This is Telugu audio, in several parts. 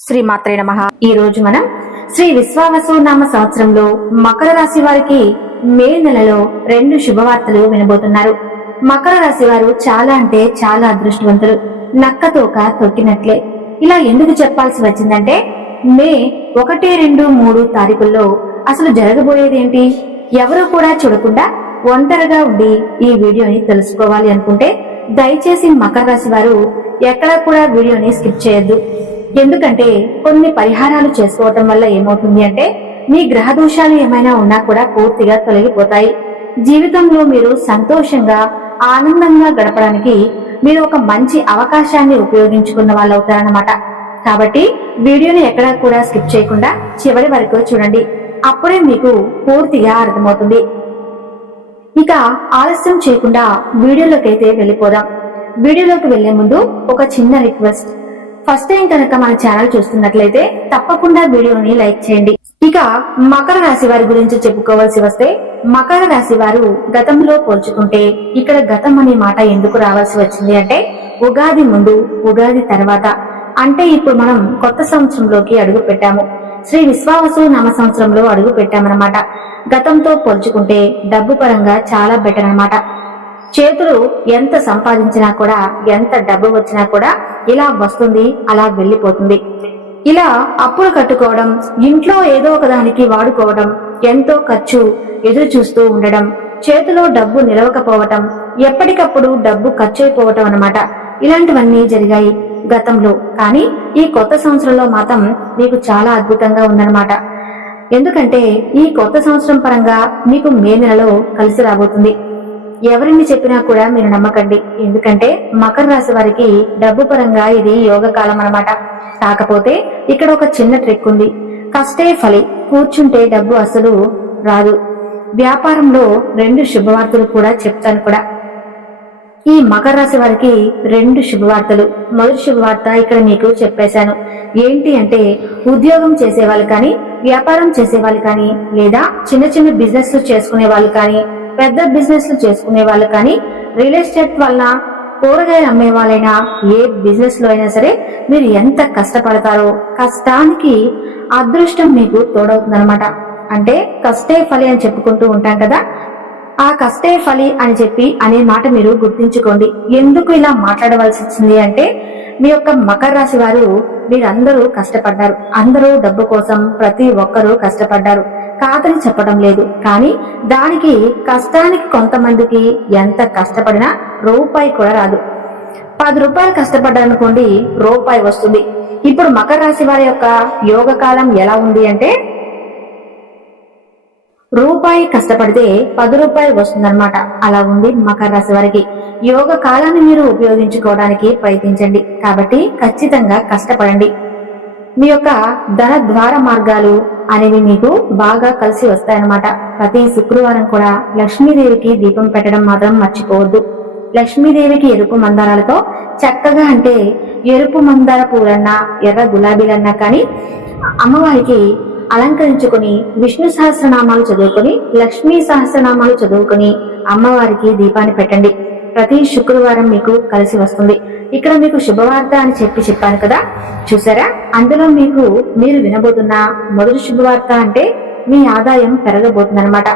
శ్రీమాత్రే నమః. ఈ రోజు మనం శ్రీ విశ్వావసు నామ సంవత్సరంలో మకర రాశి వారికి మే నెలలో 2 శుభవార్తలు వినబోతున్నారు. మకర రాశి వారు చాలా అంటే చాలా అదృష్టవంతులు. నక్కతోక తొక్కినట్లే. ఇలా ఎందుకు చెప్పాల్సి వచ్చిందంటే మే 1, 2, 3 తారీఖుల్లో అసలు జరగబోయేదేంటి ఎవరు కూడా చూడకుండా ఒంటరిగా ఉండి ఈ వీడియోని తెలుసుకోవాలి అనుకుంటే దయచేసి మకర రాశి వారు ఎక్కడా కూడా వీడియోని స్కిప్ చేయొద్దు. ఎందుకంటే కొన్ని పరిహారాలు చేసుకోవటం వల్ల ఏమవుతుంది అంటే మీ గ్రహ దోషాలు ఏమైనా ఉన్నా కూడా పూర్తిగా తొలగిపోతాయి. జీవితంలో మీరు సంతోషంగా ఆనందంగా గడపడానికి మీరు ఒక మంచి అవకాశాన్ని ఉపయోగించుకున్న వాళ్ళు అవుతారన్నమాట. కాబట్టి వీడియోని ఎక్కడా కూడా స్కిప్ చేయకుండా చివరి వరకు చూడండి. అప్పుడే మీకు పూర్తిగా అర్థమవుతుంది. ఇక ఆలస్యం చేయకుండా వీడియోలోకి అయితే వెళ్ళిపోదాం. వీడియోలోకి వెళ్లే ముందు ఒక చిన్న రిక్వెస్ట్. ఫస్ట్ టైం కనుక మన ఛానల్ చూస్తున్నట్లయితే తప్పకుండా వీడియోని లైక్ చేయండి. ఇక మకర రాశి వారి గురించి చెప్పుకోవాల్సి వస్తే మకర రాశి వారు గతంలో పోల్చుకుంటే ఇక్కడ గతం అనే మాట ఎందుకు రావాల్సి వచ్చింది అంటే ఉగాది ముందు ఉగాది తర్వాత అంటే ఇప్పుడు మనం కొత్త సంవత్సరంలోకి అడుగు పెట్టాము. శ్రీ విశ్వావసు నామ సంవత్సరంలో అడుగు పెట్టామన్నమాట. గతంతో పోల్చుకుంటే డబ్బు పరంగా చాలా బెటర్ అన్నమాట. చేతులు ఎంత సంపాదించినా కూడా ఎంత డబ్బు వచ్చినా కూడా ఇలా వస్తుంది, అలా వెళ్ళిపోతుంది. ఇలా అప్పులు కట్టుకోవడం, ఇంట్లో ఏదో ఒక దానికి వాడుకోవడం, ఎంతో ఖర్చు ఎదురు చూస్తూ ఉండడం, చేతిలో డబ్బు నిలవకపోవటం, ఎప్పటికప్పుడు డబ్బు ఖర్చు అయిపోవటం అన్నమాట. ఇలాంటివన్నీ జరిగాయి గతంలో. కానీ ఈ కొత్త సంవత్సరంలో మాత్రం మీకు చాలా అద్భుతంగా ఉందన్నమాట. ఎందుకంటే ఈ కొత్త సంవత్సరం పరంగా మీకు మే నెలలో కలిసి రాబోతుంది. ఎవరిని చెప్పినా కూడా మీరు నమ్మకండి. ఎందుకంటే మకర రాశి వారికి డబ్బు పరంగా ఇది యోగ కాలం అన్నమాట. కాకపోతే ఇక్కడ ఒక చిన్న ట్రిక్ ఉంది. కష్టే ఫలి, కూర్చుంటే డబ్బు అసలు రాదు. వ్యాపారంలో 2 శుభవార్తలు కూడా చెప్తాను కూడా. ఈ మకర రాశి వారికి 2 శుభవార్తలు. మొదటి శుభవార్త ఇక్కడ మీకు చెప్పేశాను. ఏంటి అంటే ఉద్యోగం చేసే వాళ్ళు కానీ, వ్యాపారం చేసే వాళ్ళు కానీ, లేదా చిన్న చిన్న బిజినెస్ చేసుకునే వాళ్ళు కానీ, పెద్ద బిజినెస్ చేసుకునే వాళ్ళు కానీ, రియల్ ఎస్టేట్ వలన కూరగాయలు అమ్మే వాళ్ళైనా, ఏ బిజినెస్ లో అయినా సరే మీరు ఎంత కష్టపడతారో కష్టానికి అదృష్టం మీకు తోడవుతుందన్నమాట. అంటే కష్టే ఫలి అని చెప్పుకుంటూ ఉంటాం కదా, ఆ కష్టే ఫలి అని చెప్పి అనే మాట మీరు గుర్తించుకోండి. ఎందుకు ఇలా మాట్లాడవలసి వచ్చింది అంటే మీ యొక్క మకర రాశి వారు మీరందరూ కష్టపడ్డారు. అందరూ డబ్బు కోసం ప్రతి ఒక్కరూ కష్టపడ్డారు, కాదని చెప్పడం లేదు. కానీ దానికి కష్టానికి కొంతమందికి ఎంత కష్టపడినా రూపాయి కూడా రాదు. 10 రూపాయలు కష్టపడ్డారనుకోండి, రూపాయి వస్తుంది. ఇప్పుడు మకర రాశి వారి యొక్క యోగ కాలం ఎలా ఉంది అంటే రూపాయి కష్టపడితే 10 రూపాయలు వస్తుందన్నమాట. అలా ఉంది మకర రాశి వారికి. యోగ కాలాన్ని మీరు ఉపయోగించుకోవడానికి ప్రయత్నించండి. కాబట్టి ఖచ్చితంగా కష్టపడండి. మీ యొక్క ధన ద్వార మార్గాలు అనేవి మీకు బాగా కలిసి వస్తాయన్నమాట. ప్రతి శుక్రవారం కూడా లక్ష్మీదేవికి దీపం పెట్టడం మాత్రం మర్చిపోవద్దు. లక్ష్మీదేవికి ఎరుపు మందారాలతో చక్కగా, అంటే ఎరుపు మందార పూలన్నా ఎర్ర గులాబీలన్నా కానీ అమ్మవారికి అలంకరించుకొని విష్ణు సహస్రనామాలు చదువుకొని, లక్ష్మీ సహస్రనామాలు చదువుకొని అమ్మవారికి దీపాన్ని పెట్టండి. ప్రతి శుక్రవారం మీకు కలిసి వస్తుంది. ఇక్కడ మీకు శుభవార్త అని చెప్పాను కదా, చూసారా? అందులో మీరు వినబోతున్న మొదటి శుభవార్త అంటే మీ ఆదాయం పెరగబోతుందన్నమాట.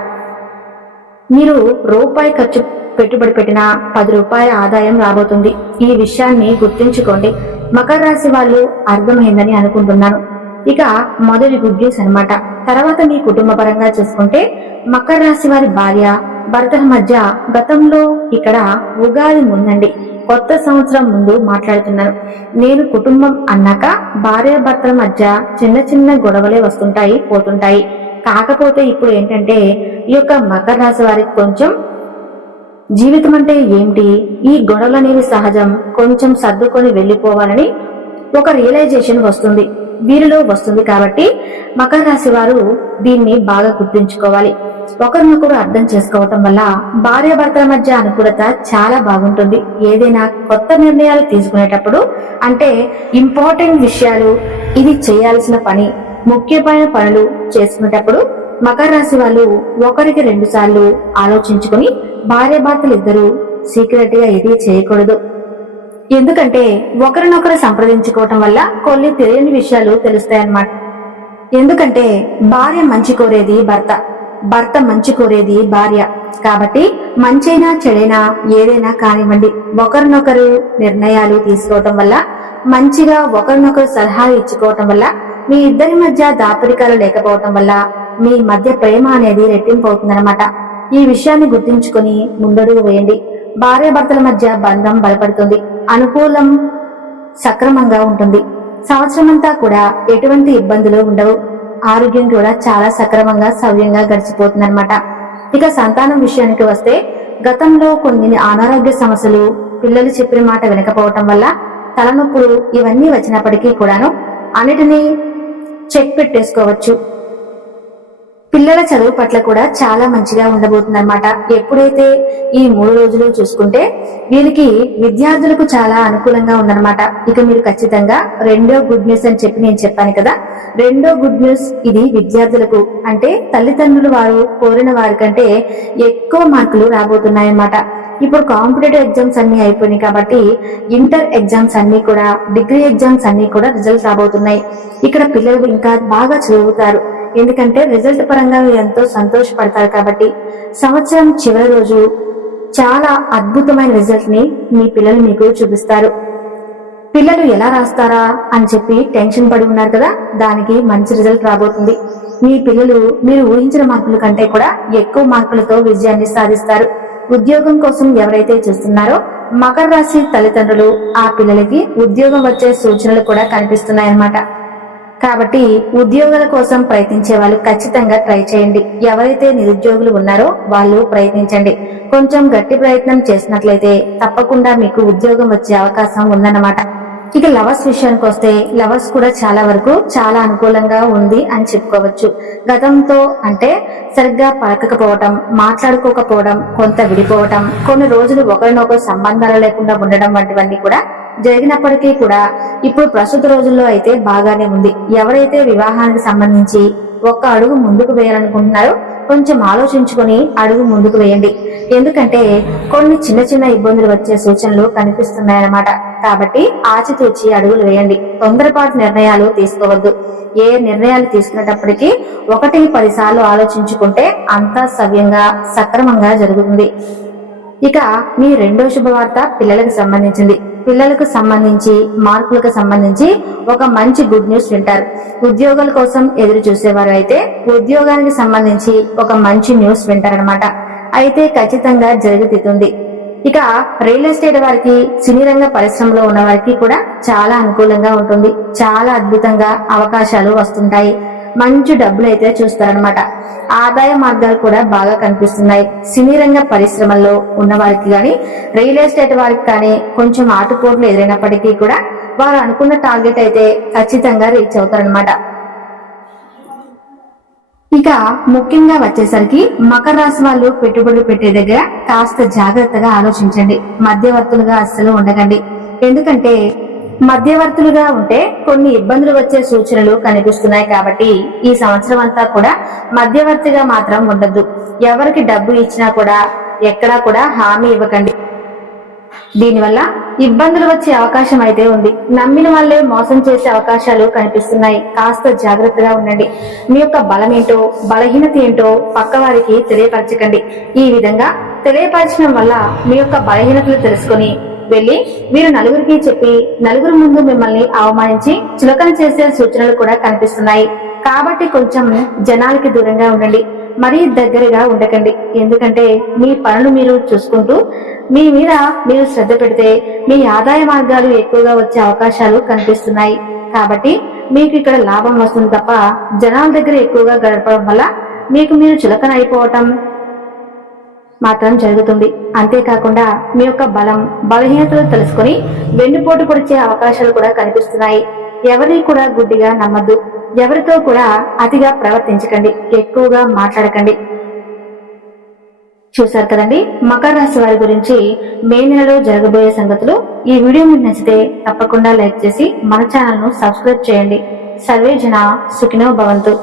మీరు రూపాయి ఖర్చు పెట్టుబడి పెట్టినా 10 రూపాయల ఆదాయం రాబోతుంది. ఈ విషయాన్ని గుర్తుంచుకోండి. మకర రాశి వాళ్ళు అర్థమైందని అనుకుంటున్నాను. ఇక మొదటి గుడ్ న్యూస్ అనమాట. తర్వాత మీ కుటుంబ పరంగా చూసుకుంటే మకర రాశి వారి భార్య భర్తల మధ్య గతంలో ఇక్కడ ఉగాది ముందండి, కొత్త సంవత్సరం ముందు మాట్లాడుతున్నాను నేను. కుటుంబం అన్నాక భార్య భర్తల మధ్య చిన్న చిన్న గొడవలే వస్తుంటాయి, పోతుంటాయి. కాకపోతే ఇప్పుడు ఏంటంటే ఈ యొక్క మకర రాశి వారికి కొంచెం జీవితం అంటే ఏంటి, ఈ గొడవలు అనేవి సహజం, కొంచెం సర్దుకొని వెళ్ళిపోవాలని ఒక రియలైజేషన్ వస్తుంది, వీరిలో వస్తుంది. కాబట్టి మకర రాశి వారు దీన్ని బాగా గుర్తుంచుకోవాలి. ఒకరినొకరు అర్థం చేసుకోవటం వల్ల భార్యాభర్తల మధ్య అనుకూలత చాలా బాగుంటుంది. ఏదైనా కొత్త నిర్ణయాలు తీసుకునేటప్పుడు, అంటే ఇంపార్టెంట్ విషయాలు, ఇది చేయాల్సిన పని, ముఖ్యమైన పనులు చేసుకునేటప్పుడు మకర రాశి వాళ్ళు ఒకరికి 2 సార్లు ఆలోచించుకొని భార్యాభర్తలు ఇద్దరు సీక్రెట్ గా ఇది చేయకూడదు. ఎందుకంటే ఒకరినొకరు సంప్రదించుకోవటం వల్ల కొన్ని తెలియని విషయాలు తెలుస్తాయన్నమాట. ఎందుకంటే భార్య మంచి కోరేది భర్త, భర్త మంచి కోరేది భార్య. కాబట్టి మంచైనా చెడైనా ఏదైనా కానివ్వండి, ఒకరినొకరు నిర్ణయాలు తీసుకోవటం వల్ల, మంచిగా ఒకరినొకరు సలహాలు ఇచ్చుకోవటం వల్ల, మీ ఇద్దరి మధ్య దాపరికాలు లేకపోవటం వల్ల మీ మధ్య ప్రేమ అనేది రెట్టింపు అవుతుందన్నమాట. ఈ విషయాన్ని గుర్తుంచుకొని ముందడుగు వేయండి. భార్యాభర్తల మధ్య బంధం బలపడుతుంది, అనుకూలం సక్రమంగా ఉంటుంది. సంవత్సరమంతా కూడా ఎటువంటి ఇబ్బందులు ఉండవు. ఆరోగ్యం కూడా చాలా సక్రమంగా సవ్యంగా గడిచిపోతుందన్నమాట. ఇక సంతానం విషయానికి వస్తే, గతంలో కొన్ని అనారోగ్య సమస్యలు, పిల్లలు చెప్పిన మాట వినకపోవటం వల్ల తలనొప్పులు ఇవన్నీ వచ్చినప్పటికీ కూడాను అన్నిటినీ చెక్ పెట్టేసుకోవచ్చు. పిల్లల చదువు పట్ల కూడా చాలా మంచిగా ఉండబోతుందన్నమాట. ఎప్పుడైతే ఈ 3 రోజులు చూసుకుంటే వీరికి విద్యార్థులకు చాలా అనుకూలంగా ఉందన్నమాట. ఇక మీరు ఖచ్చితంగా రెండో గుడ్ న్యూస్ అని చెప్పి నేను చెప్పాను కదా, రెండో గుడ్ న్యూస్ ఇది విద్యార్థులకు. అంటే తల్లిదండ్రులు వారు కోరిన వారి కంటే ఎక్కువ మార్కులు రాబోతున్నాయన్నమాట. ఇప్పుడు కాంపిటేటివ్ ఎగ్జామ్స్ అన్ని అయిపోయినాయి కాబట్టి ఇంటర్ ఎగ్జామ్స్ అన్ని కూడా, డిగ్రీ ఎగ్జామ్స్ అన్ని కూడా రిజల్ట్స్ రాబోతున్నాయి. ఇక్కడ పిల్లలు ఇంకా బాగా చదువుతారు, ఎందుకంటే రిజల్ట్ పరంగా ఎంతో సంతోషపడతారు. కాబట్టి సంవత్సరం చివరి రోజు చాలా అద్భుతమైన రిజల్ట్ ని మీ పిల్లలు మీకు చూపిస్తారు. పిల్లలు ఎలా రాస్తారా అని చెప్పి టెన్షన్ పడి ఉన్నారు కదా, దానికి మంచి రిజల్ట్ రాబోతుంది. మీ పిల్లలు మీరు ఊహించిన మార్కుల కంటే కూడా ఎక్కువ మార్కులతో విజయాన్ని సాధిస్తారు. ఉద్యోగం కోసం ఎవరైతే చూస్తున్నారో మకర రాశి తల్లిదండ్రులు, ఆ పిల్లలకి ఉద్యోగం వచ్చే సూచనలు కూడా కనిపిస్తున్నాయన్నమాట. కాబట్టి ఉద్యోగాల కోసం ప్రయత్నించే వాళ్ళు ఖచ్చితంగా ట్రై చేయండి. ఎవరైతే నిరుద్యోగులు ఉన్నారో వాళ్ళు ప్రయత్నించండి. కొంచెం గట్టి ప్రయత్నం చేసినట్లయితే తప్పకుండా మీకు ఉద్యోగం వచ్చే అవకాశం ఉందన్నమాట. ఇక లవర్స్ విషయానికి వస్తే, లవర్స్ కూడా చాలా వరకు చాలా అనుకూలంగా ఉంది అని చెప్పుకోవచ్చు. గతంతో అంటే సరిగ్గా పలకకపోవటం, మాట్లాడుకోకపోవడం, కొంత విడిపోవటం, కొన్ని రోజులు ఒకరినొకరు సంబంధాలు లేకుండా ఉండడం వంటివన్నీ కూడా జరిగినప్పటికీ కూడా ఇప్పుడు ప్రస్తుత రోజుల్లో అయితే బాగానే ఉంది. ఎవరైతే వివాహానికి సంబంధించి ఒక్క అడుగు ముందుకు వేయాలనుకుంటున్నారో కొంచెం ఆలోచించుకొని అడుగు ముందుకు వేయండి. ఎందుకంటే కొన్ని చిన్న చిన్న ఇబ్బందులు వచ్చే సూచనలు కనిపిస్తున్నాయన్నమాట. కాబట్టి ఆచితూచి అడుగులు వేయండి. తొందరపాటు నిర్ణయాలు తీసుకోవద్దు. ఏ నిర్ణయాలు తీసుకునేటప్పటికీ 1-10 సార్లు ఆలోచించుకుంటే అంతా సవ్యంగా సక్రమంగా జరుగుతుంది. ఇక మీ రెండో శుభవార్త పిల్లలకు సంబంధించింది. పిల్లలకు సంబంధించి మార్కులకు సంబంధించి ఒక మంచి గుడ్ న్యూస్ వింటారు. ఉద్యోగాల కోసం ఎదురు చూసేవారు అయితే ఉద్యోగానికి సంబంధించి ఒక మంచి న్యూస్ వింటారనమాట. అయితే ఖచ్చితంగా జరుగుతుంది. ఇక రియల్ ఎస్టేట్ వారికి, సినీ రంగ పరిశ్రమలో ఉన్న వారికి కూడా చాలా అనుకూలంగా ఉంటుంది. చాలా అద్భుతంగా అవకాశాలు వస్తుంటాయి. మంచి డబ్బులు అయితే చూస్తారనమాట. ఆదాయ మార్గాలు కూడా బాగా కనిపిస్తున్నాయి. సినీ రంగ పరిశ్రమల్లో ఉన్న వారికి కానీ, రియల్ ఎస్టేట్ వారికి కానీ కొంచెం ఆటుపోట్లు ఎదురైనప్పటికీ కూడా వారు అనుకున్న టార్గెట్ అయితే ఖచ్చితంగా రీచ్ అవుతారనమాట. ఇక ముఖ్యంగా వచ్చేసరికి మకర రాశి వాళ్ళు పెట్టుబడులు పెట్టే దగ్గర కాస్త జాగ్రత్తగా ఆలోచించండి. మధ్యవర్తులుగా అస్సలు ఉండకండి. ఎందుకంటే మధ్యవర్తులుగా ఉంటే కొన్ని ఇబ్బందులు వచ్చే సూచనలు కనిపిస్తున్నాయి. కాబట్టి ఈ సంవత్సరం అంతా కూడా మధ్యవర్తిగా మాత్రం ఉండద్దు. ఎవరికి డబ్బు ఇచ్చినా కూడా ఎక్కడా కూడా హామీ ఇవ్వకండి. దీనివల్ల ఇబ్బందులు వచ్చే అవకాశం అయితే ఉంది. నమ్మిన వాళ్ళే మోసం చేసే అవకాశాలు కనిపిస్తున్నాయి. కాస్త జాగ్రత్తగా ఉండండి. మీ యొక్క బలమేంటో బలహీనత ఏంటో పక్క వారికి తెలియపరచకండి. ఈ విధంగా తెలియపరచడం వల్ల మీ యొక్క బలహీనతలు తెలుసుకొని వెళ్ళి మీరు నలుగురికి చెప్పి నలుగురు ముందు మిమ్మల్ని అవమానించి చులకన చేసే సూచనలు కూడా కనిపిస్తున్నాయి. కాబట్టి కొంచెం జనాలకి దూరంగా ఉండండి. మరీ దగ్గరగా ఉండకండి. ఎందుకంటే మీ పనులు మీరు చూసుకుంటూ మీ మీద మీరు శ్రద్ధ పెడితే మీ ఆదాయ మార్గాలు ఎక్కువగా వచ్చే అవకాశాలు కనిపిస్తున్నాయి. కాబట్టి మీకు ఇక్కడ లాభం వస్తుంది తప్ప జనాల దగ్గర ఎక్కువగా గడపడం వల్ల మీకు మీరు చులకన అయిపోవటం మాత్రం జరుగుతుంది. అంతేకాకుండా మీ యొక్క బలహీనతలు తెలుసుకుని వెన్నుపోటు పొడిచే అవకాశాలు కూడా కనిపిస్తున్నాయి. ఎవరిని కూడా గుడ్డిగా నమ్మద్దు. ఎవరితో కూడా అతిగా ప్రవర్తించకండి. ఎక్కువగా మాట్లాడకండి. చూశారు కదండి మకర రాశి వారి గురించి మే నెలలో జరగబోయే సంగతులు. ఈ వీడియో మీకు నచ్చితే తప్పకుండా లైక్ చేసి మన ఛానల్ ను సబ్స్క్రైబ్ చేయండి. సర్వే జన సుఖినో భవంతు.